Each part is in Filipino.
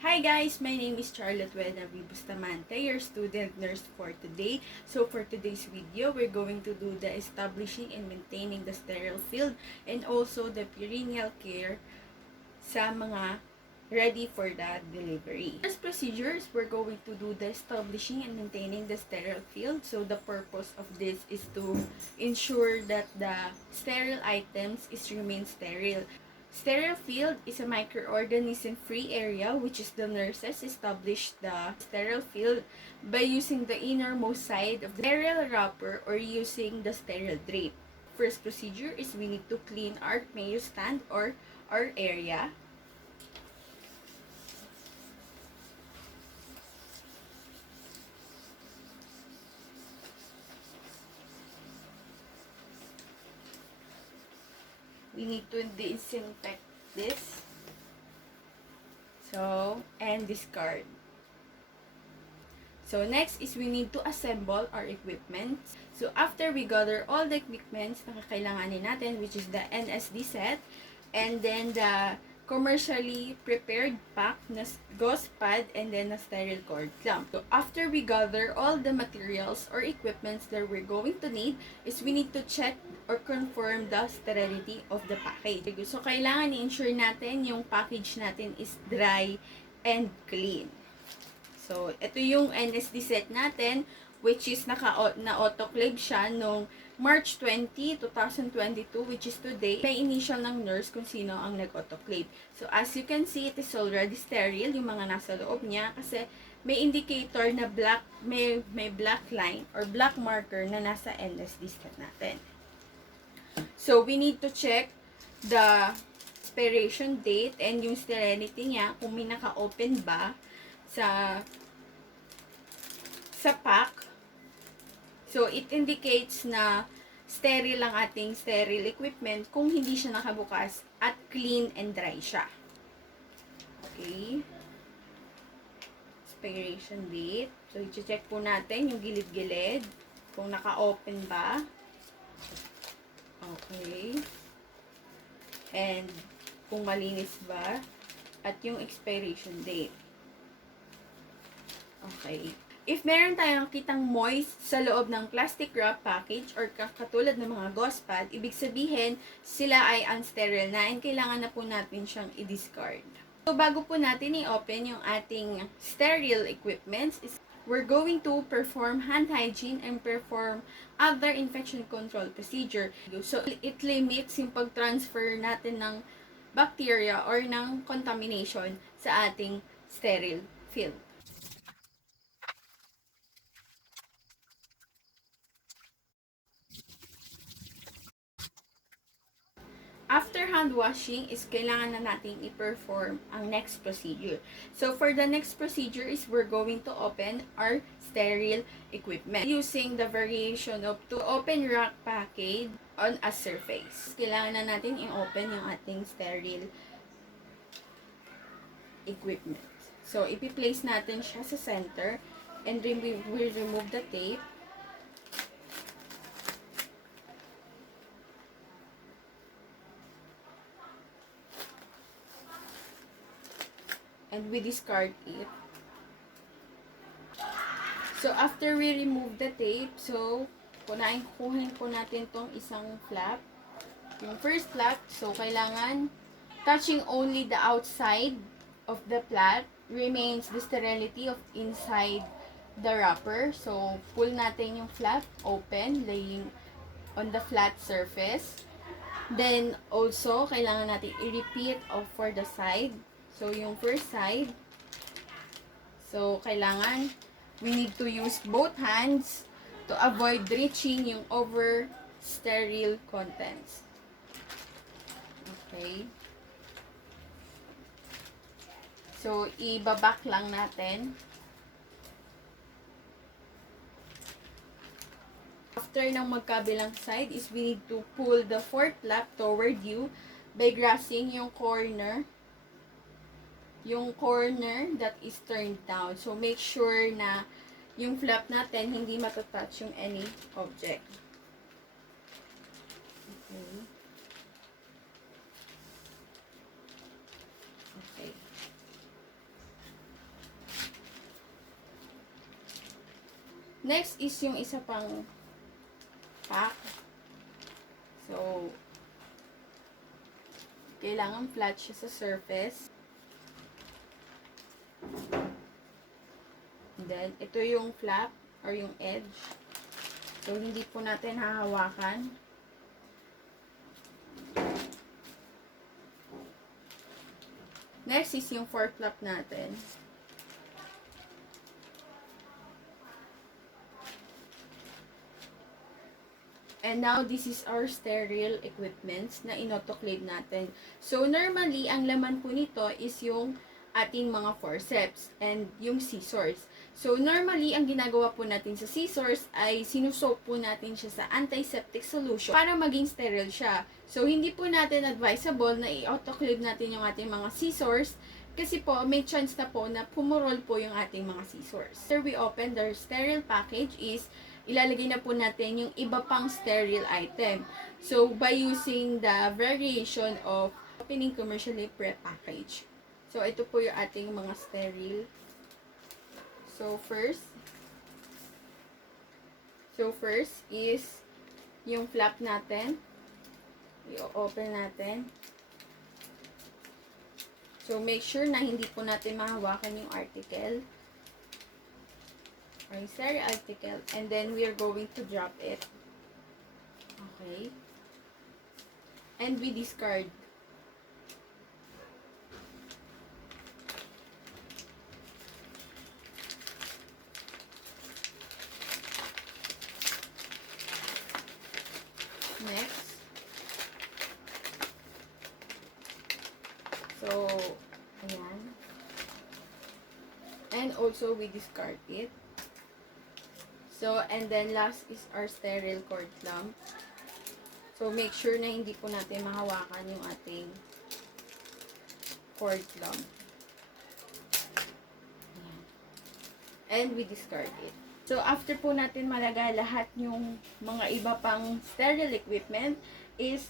Hi guys, my name is Charlotte WENNA Bustamante, your student nurse for today. So for today's video, we're going to do the establishing and maintaining the sterile field and also the perineal care sa mga ready for the delivery. First procedures, we're going to do the establishing and maintaining the sterile field. So the purpose of this is to ensure that the sterile items remain sterile. Sterile field is a microorganism-free area which is the nurses establish the sterile field by using the innermost side of the sterile wrapper or using the sterile drape. First procedure is we need to clean our mayo stand or our area. We need to disinfect this. And discard. So, next is we need to assemble our equipment. So, after we gather all the equipments na kakailanganin natin, which is the NSD set, and then the commercially prepared pack na gauze pad, and then a sterile cord clamp. So, after we gather all the materials or equipments that we're going to need, is we need to check or confirm the sterility of the package. So, kailangan i-ensure natin yung package natin is dry and clean. So, ito yung NSD set natin, which is na-autoclave siya nung March 20, 2022, which is today. May initial ng nurse kung sino ang nag-autoclave. So, as you can see, it is already sterile, yung mga nasa loob niya, kasi may indicator na black, may black line or black marker na nasa NSD set natin. So, we need to check the expiration date and yung sterility niya, kung may naka-open ba sa pack. So, it indicates na sterile ang ating sterile equipment kung hindi siya nakabukas at clean and dry siya. Okay. Expiration date. So, i-check po natin yung gilid-gilid kung naka-open ba. Okay. And kung malinis ba. At yung expiration date. Okay. If meron tayong kitang moist sa loob ng plastic wrap package or katulad ng mga gauze pad, ibig sabihin sila ay unsterile na and kailangan na po natin siyang i-discard. So, bago po natin i-open yung ating sterile equipments, we're going to perform hand hygiene and perform other infection control procedure. So, it limits yung pag-transfer natin ng bacteria or ng contamination sa ating sterile field. After hand washing is kailangan na natin i-perform ang next procedure. So for the next procedure is we're going to open our sterile equipment using the variation of to open rack package on a surface. Kailangan na natin i-open yung ating sterile equipment. So ipi-place natin siya sa center and then we will remove the tape. And we discard it. So, after we remove the tape, so, kunin po natin tong isang flap. Yung first flap, so, kailangan touching only the outside of the flap remains the sterility of inside the wrapper. So, pull natin yung flap open, laying on the flat surface. Then, also, kailangan natin i-repeat for the side. So, yung first side, so, kailangan, we need to use both hands to avoid reaching yung over sterile contents. Okay. So, ibaback lang natin. After ng magkabilang side is we need to pull the fourth flap toward you by grasping yung corner that is turned down. So, make sure na yung flap natin hindi matatouch yung any object. Okay. Okay. Next is yung isa pang pack. So, kailangan flat siya sa surface. And then, ito yung flap or yung edge. So, hindi po natin hahawakan. Next is yung fork flap natin. And now, this is our sterile equipments na inautoklave natin. So, normally, ang laman po nito is yung ating mga forceps and yung scissors. So, normally, ang ginagawa po natin sa scissors ay sinusoak po natin siya sa antiseptic solution para maging sterile siya. So, hindi po natin advisable na i-autoclave natin yung ating mga scissors kasi po, may chance na po na pumurol po yung ating mga scissors. After we open the sterile package is ilalagay na po natin yung iba pang sterile item. So, by using the variation of opening commercially pre-package. So, ito po yung ating mga sterile. So, first is yung flap natin. I-open natin. So, make sure na hindi po natin mahawakan yung article. Or sterile article. And then, we are going to drop it. Okay. And we discard. Next. So, ayan. And also, we discard it. So, and then last is our sterile cord clamp. So, make sure na hindi po natin mahawakan yung ating cord clamp. And we discard it. So, after po natin malagay lahat yung mga iba pang sterile equipment, is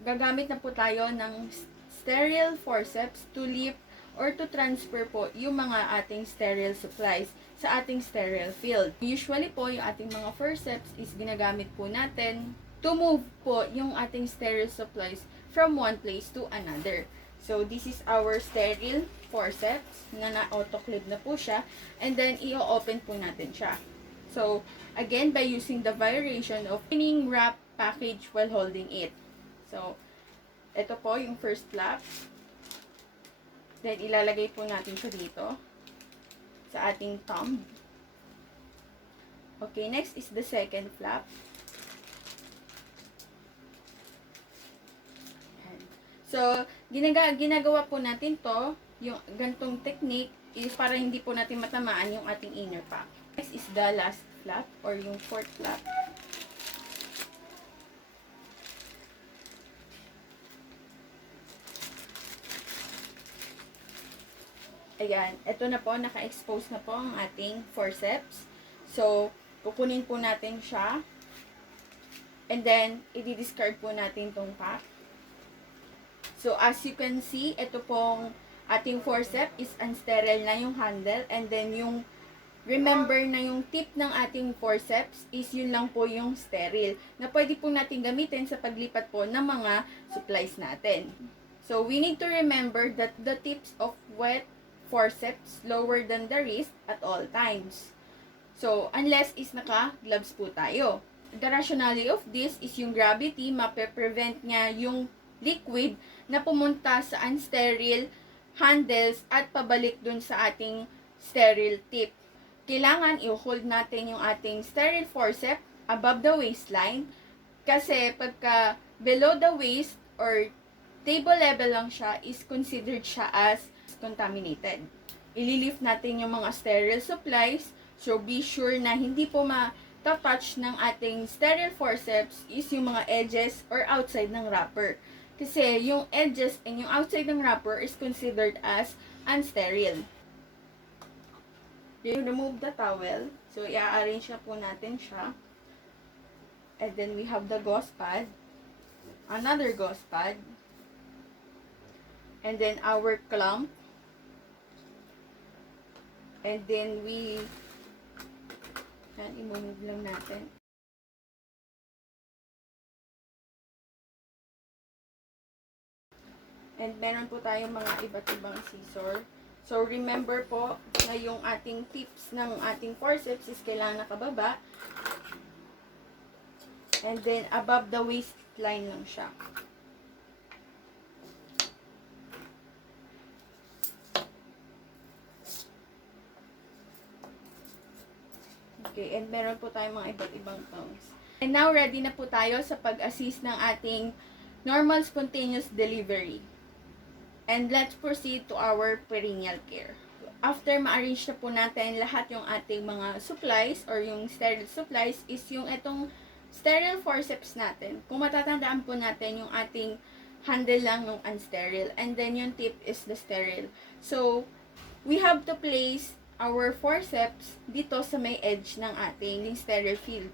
gagamit na po tayo ng sterile forceps to lift or to transfer po yung mga ating sterile supplies sa ating sterile field. Usually po, yung ating mga forceps is ginagamit po natin to move po yung ating sterile supplies from one place to another. So, this is our sterile forceps na na-autoclave na po siya. And then, i-open po natin siya. So, again, by using the variation of opening wrap package while holding it. So, ito po yung first flap. Then, ilalagay po natin siya dito sa ating thumb. Okay, next is the second flap. So, ginagawa po natin to, yung gantong technique is para hindi po natin matamaan yung ating inner pack. Next is the last flap or yung fourth flap. Ayan, ito na po, naka-expose na po ang ating forceps. So, kukunin po natin siya. And then, i-discard po natin tong pack. So, as you can see, ito pong ating forceps is unsterile na yung handle. And then, yung remember na yung tip ng ating forceps is yun lang po yung sterile. Na pwede po natin gamitin sa paglipat po ng mga supplies natin. So, we need to remember that the tips of wet forceps lower than the wrist at all times. So, unless is naka-gloves po tayo. The rationale of this is yung gravity, mape-prevent niya yung liquid na pumunta sa unsterile handles at pabalik dun sa ating sterile tip. Kailangan i-hold natin yung ating sterile forceps above the waistline kasi pagka below the waist or table level lang siya is considered siya as contaminated. Ililift natin yung mga sterile supplies. So, be sure na hindi po ma-touch ng ating sterile forceps is yung mga edges or outside ng wrapper. Kasi yung edges and yung outside ng wrapper is considered as unsterile. You remove the towel. So, i-arrange na po natin siya. And then, we have the gauze pad. Another gauze pad. And then, our clamp. And then, we Yan, i-move lang natin. And meron po tayong mga iba't ibang scissor. So, remember po na yung ating tips ng ating forceps is kailangan nakababa. And then, above the waistline lang siya. Okay, and meron po tayong mga iba't ibang tongues. And now, ready na po tayo sa pag-assist ng ating normal spontaneous delivery. And let's proceed to our perineal care. After ma-arrange na po natin lahat yung ating mga supplies or yung sterile supplies is yung itong sterile forceps natin. Kung matatandaan po natin yung ating handle lang yung unsterile and then yung tip is the sterile. So, we have to place our forceps dito sa may edge ng ating sterile field.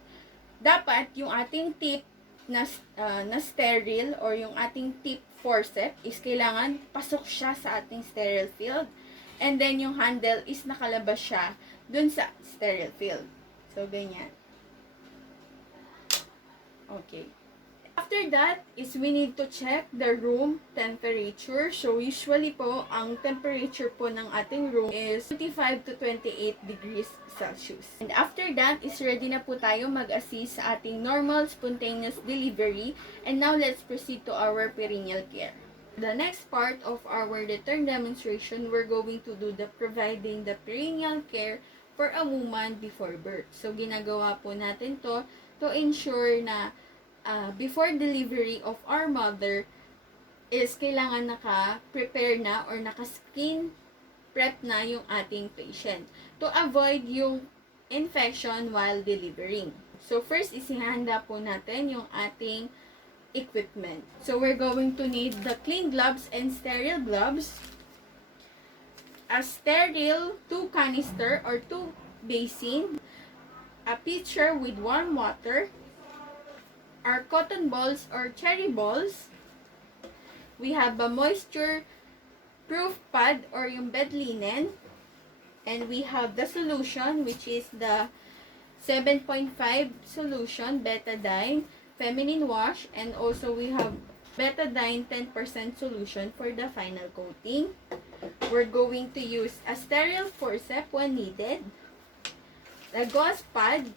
Dapat yung ating tip na sterile or yung ating tip forceps is kailangan pasok siya sa ating sterile field. And then yung handle is nakalabas siya dun sa sterile field. So, ganyan. Okay. After that is we need to check the room temperature. So, usually po, ang temperature po ng ating room is 25 to 28 degrees Celsius. And after that is ready na po tayo mag-assist sa ating normal spontaneous delivery. And now, let's proceed to our perineal care. The next part of our return demonstration, we're going to do the providing the perineal care for a woman before birth. So, ginagawa po natin to ensure na before delivery of our mother is kailangan naka-prepare na or naka-skin prep na yung ating patient to avoid yung infection while delivering. So, first, isihanda po natin yung ating equipment. So, we're going to need the clean gloves and sterile gloves, a sterile 2 canister or 2 basin, a pitcher with warm water, our cotton balls or cherry balls, we have a moisture proof pad or yung bed linen, and we have the solution which is the 7.5 solution betadine feminine wash, and also we have betadine 10% solution for the final coating. We're going to use a sterile forceps when needed, the gauze pad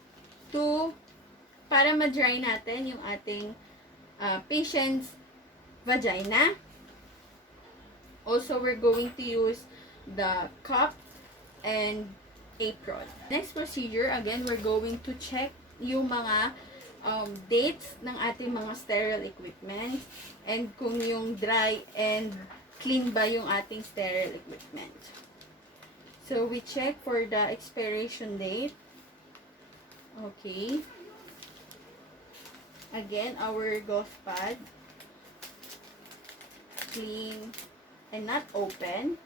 para ma-dry natin yung ating patient's vagina. Also, we're going to use the cup and apron. Next procedure, again, we're going to check yung mga dates ng ating mga sterile equipment and kung yung dry and clean ba yung ating sterile equipment. So, we check for the expiration date. Okay. Again, our gauze pad, clean and not open.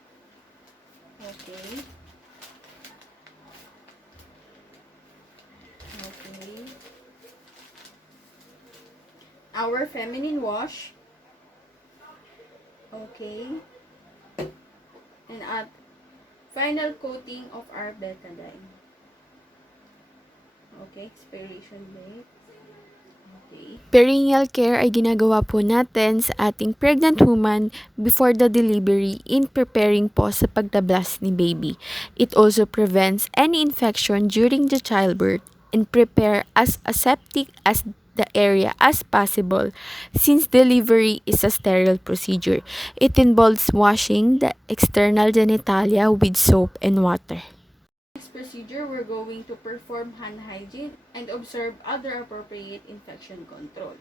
Okay. Okay. Our feminine wash. Okay. And at final coating of our betadine. Okay, expiration date. Perineal care ay ginagawa po natin sa ating pregnant woman before the delivery in preparing po sa pagtablas ni baby. It also prevents any infection during the childbirth and prepare as aseptic as the area as possible since delivery is a sterile procedure. It involves washing the external genitalia with soap and water. Procedure, we're going to perform hand hygiene and observe other appropriate infection control.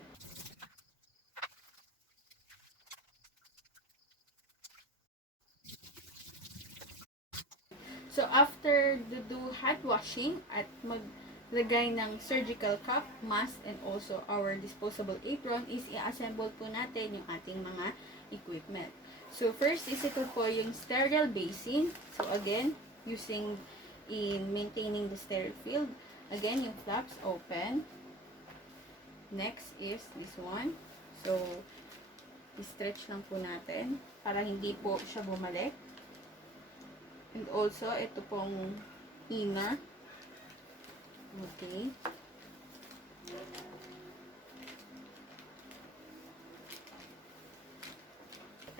So, after do hand washing at maglagay ng surgical cap, mask, and also our disposable apron, is i-assemble po natin yung ating mga equipment. So, first is ito po yung sterile basin. So, again, using in maintaining the sterile field. Again, yung flaps open. Next is this one. So, i-stretch lang po natin para hindi po siya bumalik. And also, ito pong inner. Okay.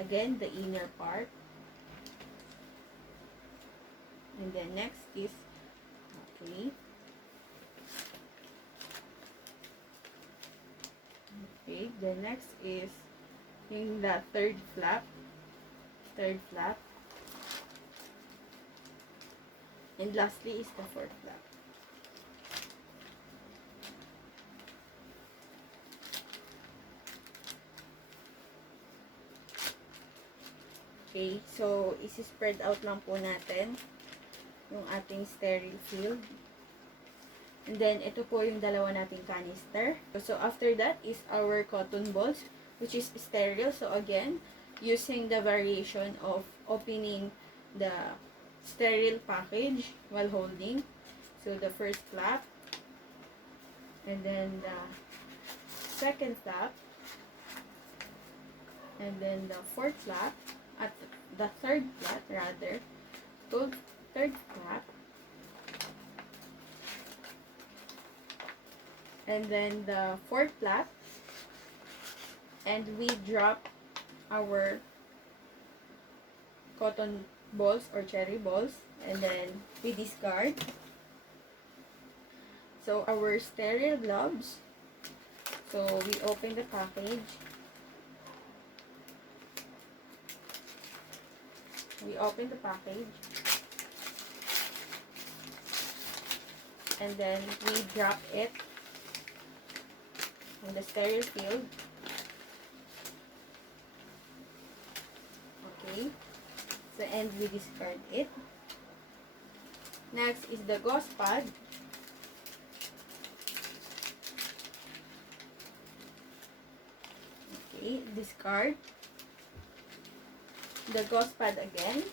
Again, the inner part. And then next is, okay. Okay, the next is yung the third flap. And lastly is the fourth flap. Okay, so isi-spread out lang po natin yung ating sterile field. And then, ito po yung dalawa nating canister. So, after that is our cotton balls, which is sterile. So, again, using the variation of opening the sterile package while holding. So, the first flap. And then, the second flap. And then, the fourth flap. At the third flap, rather. Third flap. And then the fourth flap, and we drop our cotton balls or cherry balls, and then we discard. So our sterile gloves, so we open the package, and then we drop it in the sterile field. Okay. So, and we discard it. Next is the gauze pad. Okay, discard. The gauze pad again.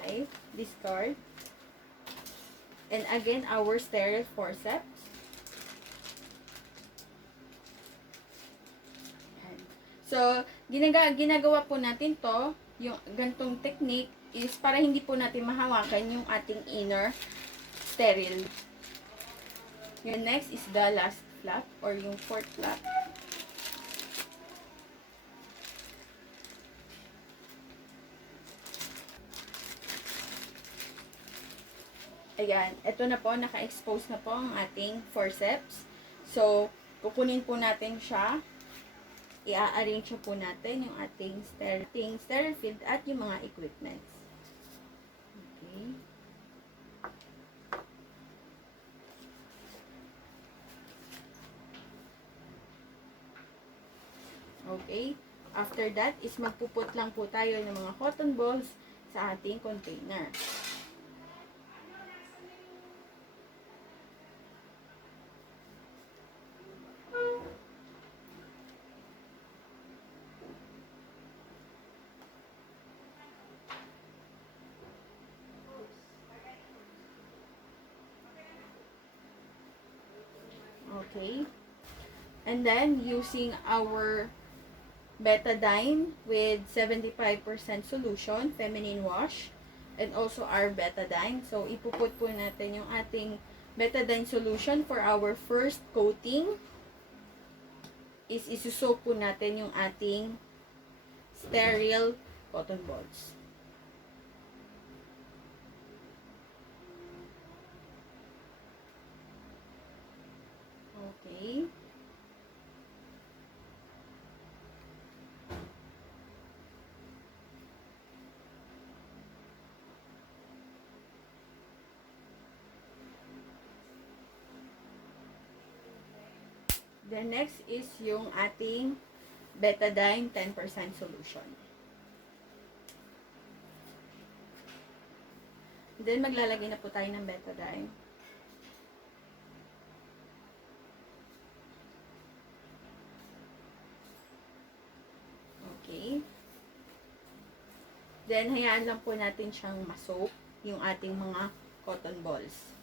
Okay, discard. And again, our sterile forceps. So, ginagawa po natin to, yung gantong technique is para hindi po natin mahawakan yung ating inner sterile. Yung next is the last flap or yung fourth flap. Ayan, ito na po, naka-expose na po ang ating forceps. So, kukunin po natin siya. I-arrange po natin yung ating sterile field at yung mga equipments. Okay. Okay. After that is magpuput lang po tayo ng mga cotton balls sa ating container. Okay. And then, using our betadine with 75% solution, feminine wash, and also our betadine. So, ipuput po natin yung ating betadine solution for our first coating. Is isusok po natin yung ating sterile cotton balls. Okay. The next is yung ating betadine 10% solution. Then, maglalagay na po tayo ng betadine. Okay. Then, hayaan lang po natin siyang ma-soak yung ating mga cotton balls.